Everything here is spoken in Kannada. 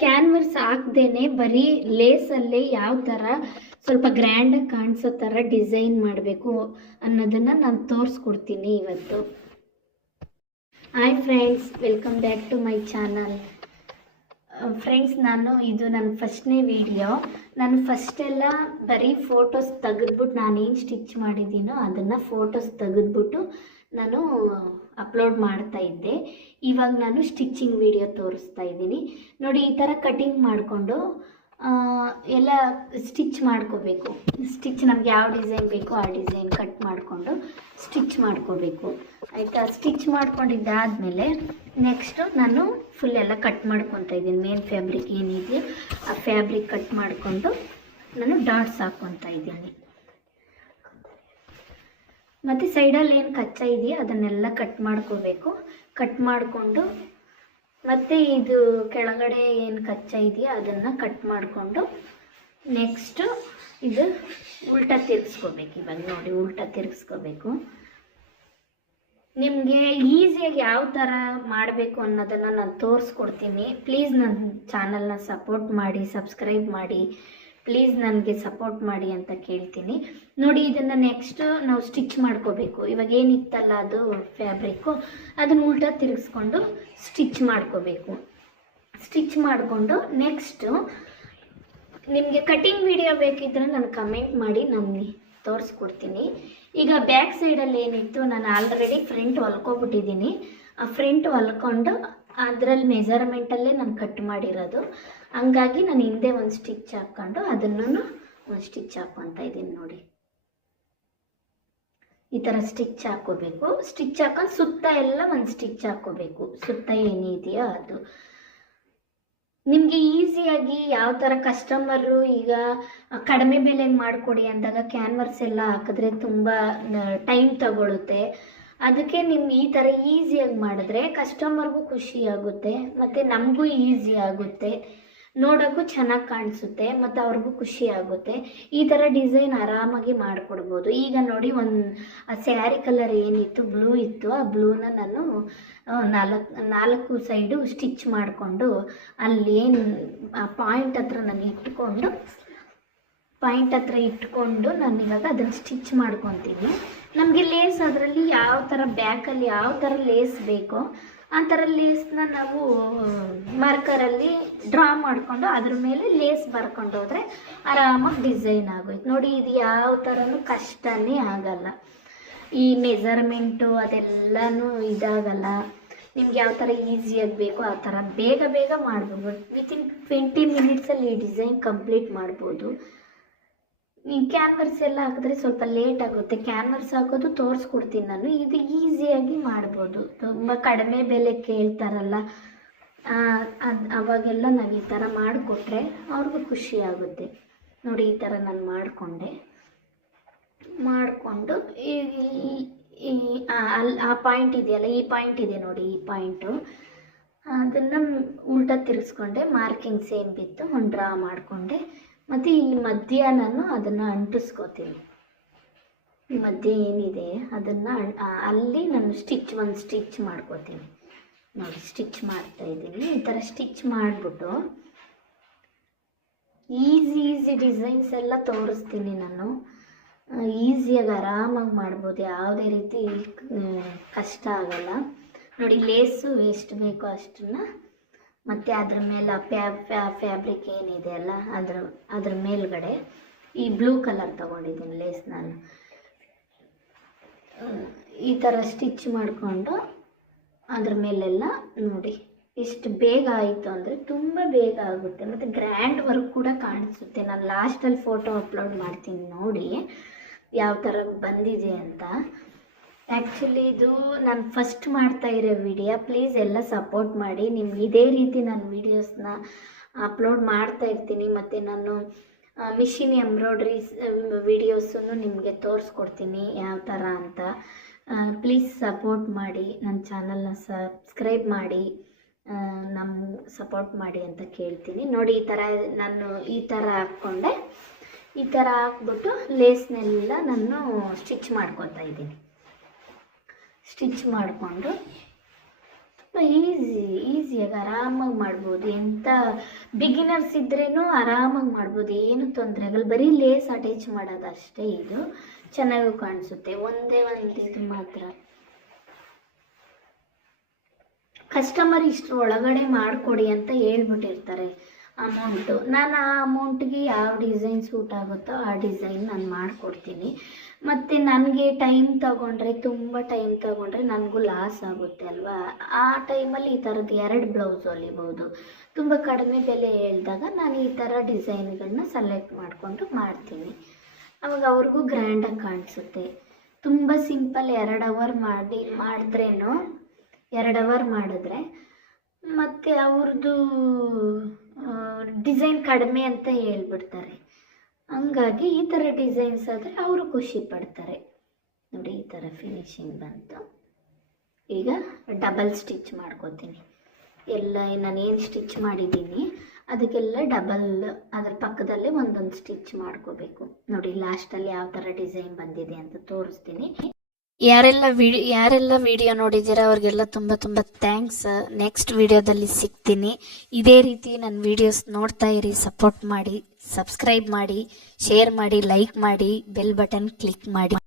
ಕ್ಯಾನ್ವಸ್ ಹಾಕ್ದೇನೆ ಬರೀ ಲೇಸಲ್ಲೇ ಯಾವ ಥರ ಸ್ವಲ್ಪ ಗ್ರ್ಯಾಂಡಾಗಿ ಕಾಣಿಸೋ ಥರ ಡಿಸೈನ್ ಮಾಡಬೇಕು ಅನ್ನೋದನ್ನು ನಾನು ತೋರಿಸ್ಕೊಡ್ತೀನಿ ಇವತ್ತು. Hi friends, welcome back to my channel. Friends, ಇದು ನನ್ನ ಫಸ್ಟ್ನೇ ವಿಡಿಯೋ. ನಾನು ಫಸ್ಟೆಲ್ಲ ಬರೀ ಫೋಟೋಸ್ ತೆಗೆದ್ಬಿಟ್ಟು ನಾನೇನು ಸ್ಟಿಚ್ ಮಾಡಿದ್ದೀನೋ ಅದನ್ನು ಫೋಟೋಸ್ ತೆಗೆದ್ಬಿಟ್ಟು ನಾನು ಅಪ್ಲೋಡ್ ಮಾಡ್ತಾ ಇದ್ದೆ. ಇವಾಗ ನಾನು ಸ್ಟಿಚಿಂಗ್ ವಿಡಿಯೋ ತೋರಿಸ್ತಾ ಇದ್ದೀನಿ. ನೋಡಿ, ಈ ಥರ ಕಟಿಂಗ್ ಮಾಡಿಕೊಂಡು ಎಲ್ಲ ಸ್ಟಿಚ್ ಮಾಡ್ಕೋಬೇಕು. ನಮ್ಗೆ ಯಾವ ಡಿಸೈನ್ ಬೇಕೋ ಆ ಡಿಸೈನ್ ಕಟ್ ಮಾಡಿಕೊಂಡು ಸ್ಟಿಚ್ ಮಾಡ್ಕೋಬೇಕು, ಆಯಿತಾ. ಸ್ಟಿಚ್ ಮಾಡ್ಕೊಂಡಿದ್ದಾದಮೇಲೆ ನೆಕ್ಸ್ಟು ನಾನು ಫುಲ್ ಎಲ್ಲ ಕಟ್ ಮಾಡ್ಕೊತಾ ಇದ್ದೀನಿ. ಮೇನ್ ಫ್ಯಾಬ್ರಿಕ್ ಏನಿದೆ ಆ ಫ್ಯಾಬ್ರಿಕ್ ಕಟ್ ಮಾಡಿಕೊಂಡು ನಾನು ಡಾಟ್ಸ್ ಹಾಕ್ಕೊತಾ ಇದ್ದೀನಿ. ಮತ್ತು ಸೈಡಲ್ಲಿ ಏನು ಕಚ್ಚಾ ಇದೆಯೋ ಅದನ್ನೆಲ್ಲ ಕಟ್ ಮಾಡ್ಕೋಬೇಕು. ಕಟ್ ಮಾಡಿಕೊಂಡು ಮತ್ತು ಇದು ಕೆಳಗಡೆ ಏನು ಕಚ್ಚಾ ಇದೆಯೋ ಅದನ್ನು ಕಟ್ ಮಾಡಿಕೊಂಡು ನೆಕ್ಸ್ಟು ಇದು ಉಲ್ಟಾ ತಿರ್ಗಿಸ್ಕೋಬೇಕು. ಇವಾಗ ನೋಡಿ, ಉಲ್ಟಾ ತಿರ್ಗಿಸ್ಕೋಬೇಕು. ನಿಮಗೆ ಈಸಿಯಾಗಿ ಯಾವ ಥರ ಮಾಡಬೇಕು ಅನ್ನೋದನ್ನು ನಾನು ತೋರಿಸ್ಕೊಡ್ತೀನಿ. ಪ್ಲೀಸ್ ನನ್ನ ಚಾನಲ್ನ ಸಪೋರ್ಟ್ ಮಾಡಿ, ಸಬ್ಸ್ಕ್ರೈಬ್ ಮಾಡಿ, ಪ್ಲೀಸ್ ನನಗೆ ಸಪೋರ್ಟ್ ಮಾಡಿ ಅಂತ ಕೇಳ್ತೀನಿ. ನೋಡಿ, ಇದನ್ನು ನೆಕ್ಸ್ಟ್ ನಾವು ಸ್ಟಿಚ್ ಮಾಡ್ಕೋಬೇಕು. ಇವಾಗ ಏನಿತ್ತಲ್ಲ ಅದು ಫ್ಯಾಬ್ರಿಕ್ಕು, ಅದನ್ನು ಉಲ್ಟಾ ತಿರುಗಿಸ್ಕೊಂಡು ಸ್ಟಿಚ್ ಮಾಡ್ಕೋಬೇಕು. ಸ್ಟಿಚ್ ಮಾಡಿಕೊಂಡು ನೆಕ್ಸ್ಟು ನಿಮಗೆ ಕಟಿಂಗ್ ವಿಡಿಯೋ ಬೇಕಿದ್ದರೆ ನಾನು ಕಮೆಂಟ್ ಮಾಡಿ, ನಾನು ತೋರಿಸ್ಕೊಡ್ತೀನಿ. ಈಗ ಬ್ಯಾಕ್ ಸೈಡಲ್ಲಿ ಏನಿತ್ತು, ನಾನು ಆಲ್ರೆಡಿ ಫ್ರಂಟ್ ಹೊಲ್ಕೊಬಿಟ್ಟಿದ್ದೀನಿ. ಆ ಫ್ರಂಟ್ ಹೊಲ್ಕೊಂಡು ಅದರಲ್ಲಿ ಮೆಜರ್ಮೆಂಟಲ್ಲೇ ನಾನು ಕಟ್ ಮಾಡಿರೋದು. ಹಂಗಾಗಿ ನಾನು ಹಿಂದೆ ಒಂದು ಸ್ಟಿಚ್ ಹಾಕ್ಕೊಂಡು ಅದನ್ನು ಒಂದು ಸ್ಟಿಚ್ ಹಾಕ್ಕೊತಾ ಇದ್ದೀನಿ. ನೋಡಿ, ಈ ಥರ ಸ್ಟಿಚ್ ಹಾಕ್ಕೋಬೇಕು. ಸ್ಟಿಚ್ ಹಾಕೊಂಡು ಸುತ್ತ ಎಲ್ಲ ಒಂದು ಸ್ಟಿಚ್ ಹಾಕ್ಕೋಬೇಕು. ಸುತ್ತ ಏನಿದೆಯೋ ಅದು ನಿಮಗೆ ಈಸಿಯಾಗಿ ಯಾವ ಥರ ಕಸ್ಟಮರು ಈಗ ಕಡಿಮೆ ಬೆಲೆಗೆ ಮಾಡಿಕೊಡಿ ಅಂದಾಗ ಕ್ಯಾನ್ವಸ್ ಎಲ್ಲ ಹಾಕಿದ್ರೆ ತುಂಬ ಟೈಮ್ ತಗೊಳುತ್ತೆ. ಅದಕ್ಕೆ ನಿಮ್ಮ ಈ ಥರ ಈಸಿಯಾಗಿ ಮಾಡಿದ್ರೆ ಕಸ್ಟಮರ್ಗೂ ಖುಷಿ ಆಗುತ್ತೆ, ಮತ್ತು ನಮಗೂ ಈಸಿ ಆಗುತ್ತೆ, ನೋಡೋಕ್ಕೂ ಚೆನ್ನಾಗಿ ಕಾಣಿಸುತ್ತೆ, ಮತ್ತು ಅವ್ರಿಗೂ ಖುಷಿ ಆಗುತ್ತೆ. ಈ ಥರ ಡಿಸೈನ್ ಆರಾಮಾಗಿ ಮಾಡಿಕೊಡ್ಬೋದು. ಈಗ ನೋಡಿ, ಆ ಸ್ಯಾರಿ ಕಲರ್ ಏನಿತ್ತು, ಬ್ಲೂ ಇತ್ತು, ಆ ಬ್ಲೂನ ನಾನು ನಾಲ್ಕು ಸೈಡು ಸ್ಟಿಚ್ ಮಾಡಿಕೊಂಡು ಅಲ್ಲಿ ಏನು ಆ ಪಾಯಿಂಟ್ ಹತ್ರ ನಾನು ಇಟ್ಕೊಂಡು ನಾನು ಇವಾಗ ಅದನ್ನು ಸ್ಟಿಚ್ ಮಾಡ್ಕೊತೀನಿ. ನಮಗೆ ಲೇಸ್ ಅದರಲ್ಲಿ ಯಾವ ಥರ ಬ್ಯಾಕಲ್ಲಿ ಯಾವ ಥರ ಲೇಸ್ ಬೇಕೋ ಆ ಥರ ಲೇಸ್ನ ನಾವು ಮಾರ್ಕರಲ್ಲಿ ಡ್ರಾ ಮಾಡಿಕೊಂಡು ಅದ್ರ ಮೇಲೆ ಲೇಸ್ ಬರ್ಕೊಂಡು ಹೋದರೆ ಆರಾಮಾಗಿ ಡಿಸೈನ್ ಆಗೋಯ್ತು. ನೋಡಿ, ಇದು ಯಾವ ಥರನೂ ಕಷ್ಟನೇ ಆಗಲ್ಲ. ಈ ಮೆಜರ್ಮೆಂಟು ಅದೆಲ್ಲನೂ ಇದಾಗಲ್ಲ. ನಿಮ್ಗೆ ಯಾವ ಥರ ಈಸಿಯಾಗಿ ಬೇಕೋ ಆ ಥರ ಬೇಗ ಮಾಡ್ಬೋದು. ವಿತಿನ್ 20 ಮಿನಿಟ್ಸಲ್ಲಿ ಈ ಡಿಸೈನ್ ಕಂಪ್ಲೀಟ್ ಮಾಡ್ಬೋದು. ಈ ಕ್ಯಾನ್ವಸ್ ಎಲ್ಲ ಹಾಕಿದ್ರೆ ಸ್ವಲ್ಪ ಲೇಟ್ ಆಗುತ್ತೆ. ಕ್ಯಾನ್ವಸ್ ಹಾಕೋದು ತೋರಿಸ್ಕೊಡ್ತೀನಿ ನಾನು. ಇದು ಈಸಿಯಾಗಿ ಮಾಡ್ಬೋದು. ತುಂಬ ಕಡಿಮೆ ಬೆಲೆ ಕೇಳ್ತಾರಲ್ಲ, ಅವಾಗೆಲ್ಲ ನಾವು ಈ ಥರ ಮಾಡಿಕೊಟ್ರೆ ಅವ್ರಿಗೂ ಖುಷಿ ಆಗುತ್ತೆ. ನೋಡಿ, ಈ ಥರ ನಾನು ಮಾಡಿಕೊಂಡು ಅಲ್ಲಿ ಆ ಪಾಯಿಂಟ್ ಇದೆಯಲ್ಲ, ಈ ಪಾಯಿಂಟ್ ಇದೆ ನೋಡಿ, ಈ ಪಾಯಿಂಟು ಅದನ್ನು ಉಲ್ಟಾ ತಿರ್ಗಿಸ್ಕೊಂಡೆ. ಮಾರ್ಕಿಂಗ್ಸ್ ಏನು ಬಿತ್ತು ಒಂದು ಡ್ರಾ ಮಾಡಿಕೊಂಡೆ. ಮತ್ತು ಇಲ್ಲಿ ಮಧ್ಯ ನಾನು ಅದನ್ನು ಅಂಟಿಸ್ಕೋತೀನಿ. ಈ ಮಧ್ಯ ಏನಿದೆ ಅದನ್ನು ಅಲ್ಲಿ ನಾನು ಒಂದು ಸ್ಟಿಚ್ ಮಾಡ್ಕೋತೀನಿ. ನೋಡಿ, ಸ್ಟಿಚ್ ಮಾಡ್ತಾಯಿದ್ದೀನಿ. ಈ ಥರ ಸ್ಟಿಚ್ ಮಾಡಿಬಿಟ್ಟು ಈಸಿ ಡಿಸೈನ್ಸ್ ಎಲ್ಲ ತೋರಿಸ್ತೀನಿ ನಾನು. ಈಸಿಯಾಗಿ ಆರಾಮಾಗಿ ಮಾಡ್ಬೋದು, ಯಾವುದೇ ರೀತಿ ಕಷ್ಟ ಆಗಲ್ಲ. ನೋಡಿ, ಲೇಸು ಎಷ್ಟು ಬೇಕೋ ಅಷ್ಟನ್ನು, ಮತ್ತು ಅದ್ರ ಮೇಲೆ ಫ್ಯಾಬ್ರಿಕ್ ಏನಿದೆ ಅಲ್ಲ ಅದ್ರ ಮೇಲ್ಗಡೆ ಈ ಬ್ಲೂ ಕಲರ್ ತೊಗೊಂಡಿದ್ದೀನಿ ಲೇಸ್. ನಾನು ಈ ಥರ ಸ್ಟಿಚ್ ಮಾಡಿಕೊಂಡು ಅದ್ರ ಮೇಲೆಲ್ಲ ನೋಡಿ ಎಷ್ಟು ಬೇಗ ಆಯಿತು ಅಂದರೆ ತುಂಬ ಬೇಗ ಆಗುತ್ತೆ, ಮತ್ತು ಗ್ರ್ಯಾಂಡ್ ವರ್ಕ್ ಕೂಡ ಕಾಣಿಸುತ್ತೆ. ನಾನು ಲಾಸ್ಟಲ್ಲಿ ಫೋಟೋ ಅಪ್ಲೋಡ್ ಮಾಡ್ತೀನಿ, ನೋಡಿ ಯಾವ ಥರ ಬಂದಿದೆ ಅಂತ. ಆ್ಯಕ್ಚುಲಿ ಇದು ನಾನು ಫಸ್ಟ್ ಮಾಡ್ತಾ ಇರೋ ವಿಡಿಯೋ. ಪ್ಲೀಸ್ ಎಲ್ಲ ಸಪೋರ್ಟ್ ಮಾಡಿ. ನಿಮ್ಗೆ ಇದೇ ರೀತಿ ನಾನು ವೀಡಿಯೋಸ್ನ ಅಪ್ಲೋಡ್ ಮಾಡ್ತಾ ಇರ್ತೀನಿ. ಮತ್ತು ನಾನು ಮಿಷಿನ್ ಎಂಬ್ರಾಯ್ಡ್ರೀಸ್ ವೀಡಿಯೋಸನ್ನು ನಿಮಗೆ ತೋರಿಸ್ಕೊಡ್ತೀನಿ ಯಾವ ಥರ ಅಂತ. ಪ್ಲೀಸ್ ಸಪೋರ್ಟ್ ಮಾಡಿ, ನನ್ನ ಚಾನಲ್ನ ಸಬ್ಸ್ಕ್ರೈಬ್ ಮಾಡಿ, ಸಪೋರ್ಟ್ ಮಾಡಿ ಅಂತ ಕೇಳ್ತೀನಿ. ನೋಡಿ, ನಾನು ಈ ಥರ ಹಾಕ್ಕೊಂಡೆ. ಈ ಥರ ಹಾಕ್ಬಿಟ್ಟು ಲೇಸ್ನೆಲ್ಲ ನಾನು ಸ್ಟಿಚ್ ಮಾಡ್ಕೊತಾ ಇದ್ದೀನಿ. ಸ್ಟಿಚ್ ಮಾಡಿಕೊಂಡು ತುಂಬ ಈಸಿಯಾಗಿ ಆರಾಮಾಗಿ ಆರಾಮಾಗಿ ಮಾಡ್ಬೋದು. ಎಂಥ ಬಿಗಿನರ್ಸ್ ಇದ್ರೇನು ಆರಾಮಾಗಿ ಮಾಡ್ಬೋದು, ಏನು ತೊಂದರೆ ಆಗಲ್ಲ. ಬರೀ ಲೇಸ್ ಅಟ್ಯಾಚ್ ಮಾಡೋದು ಅಷ್ಟೇ. ಇದು ಚೆನ್ನಾಗೂ ಕಾಣಿಸುತ್ತೆ. ಒಂದೇ ಒಂದು ಇದು ಮಾತ್ರ ಕಸ್ಟಮರ್ ಇಷ್ಟು ಒಳಗಡೆ ಮಾಡಿಕೊಡಿ ಅಂತ ಹೇಳ್ಬಿಟ್ಟಿರ್ತಾರೆ ಅಮೌಂಟು. ನಾನು ಆ ಅಮೌಂಟ್ಗೆ ಯಾವ ಡಿಸೈನ್ ಸೂಟ್ ಆಗುತ್ತೋ ಆ ಡಿಸೈನ್ ನಾನು ಮಾಡಿಕೊಡ್ತೀನಿ. ಮತ್ತು ನನಗೆ ಟೈಮ್ ತಗೊಂಡ್ರೆ, ತುಂಬ ಟೈಮ್ ತಗೊಂಡ್ರೆ ನನಗೂ ಲಾಸ್ ಆಗುತ್ತೆ ಅಲ್ವಾ. ಆ ಟೈಮಲ್ಲಿ ಈ ಥರದ್ದು 2 ಬ್ಲೌಸ್ ಹೊಲಿಬೋದು. ತುಂಬ ಕಡಿಮೆ ಬೆಲೆ ಹೇಳಿದಾಗ ನಾನು ಈ ಥರ ಡಿಸೈನ್ಗಳನ್ನ ಸೆಲೆಕ್ಟ್ ಮಾಡಿಕೊಂಡು ಮಾಡ್ತೀನಿ. ಅವಾಗ ಅವ್ರಿಗೂ ಗ್ರ್ಯಾಂಡಾಗಿ ಕಾಣಿಸುತ್ತೆ. ತುಂಬ ಸಿಂಪಲ್ 2 ಅವರ್ ಮಾಡಿದ್ರೇನು 2 ಅವರ್ ಮಾಡಿದ್ರೆ ಮತ್ತು ಅವ್ರದ್ದು ಡಿಸೈನ್ ಕಡಿಮೆ ಅಂತ ಹೇಳ್ಬಿಡ್ತಾರೆ. ಹಂಗಾಗಿ ಈ ಥರ ಡಿಸೈನ್ಸ್ ಆದರೆ ಅವರು ಖುಷಿ ಪಡ್ತಾರೆ. ನೋಡಿ, ಈ ಥರ ಫಿನಿಶಿಂಗ್ ಬಂತು. ಈಗ ಡಬಲ್ ಸ್ಟಿಚ್ ಮಾಡ್ಕೋತೀನಿ. ಎಲ್ಲ ನಾನೇನು ಸ್ಟಿಚ್ ಮಾಡಿದ್ದೀನಿ ಅದಕ್ಕೆಲ್ಲ ಡಬಲ್ ಅದ್ರ ಪಕ್ಕದಲ್ಲೇ ಒಂದೊಂದು ಸ್ಟಿಚ್ ಮಾಡ್ಕೋಬೇಕು. ನೋಡಿ, ಲಾಸ್ಟಲ್ಲಿ ಯಾವ ಥರ ಡಿಸೈನ್ ಬಂದಿದೆ ಅಂತ ತೋರಿಸ್ತೀನಿ. ಯಾರೆಲ್ಲ ವಿಡಿಯೋ ನೋಡಿದ್ದೀರಾ ಅವ್ರಿಗೆಲ್ಲ ತುಂಬ ತುಂಬ ಥ್ಯಾಂಕ್ಸ್. ನೆಕ್ಸ್ಟ್ ವಿಡಿಯೋದಲ್ಲಿ ಸಿಗ್ತೀನಿ. ಇದೇ ರೀತಿ ನನ್ನ ವಿಡಿಯೋಸ್ ನೋಡ್ತಾ ಇರಿ, ಸಪೋರ್ಟ್ ಮಾಡಿ, ಸಬ್ಸ್ಕ್ರೈಬ್ ಮಾಡಿ, ಶೇರ್ ಮಾಡಿ, ಲೈಕ್ ಮಾಡಿ, ಬೆಲ್ ಬಟನ್ ಕ್ಲಿಕ್ ಮಾಡಿ.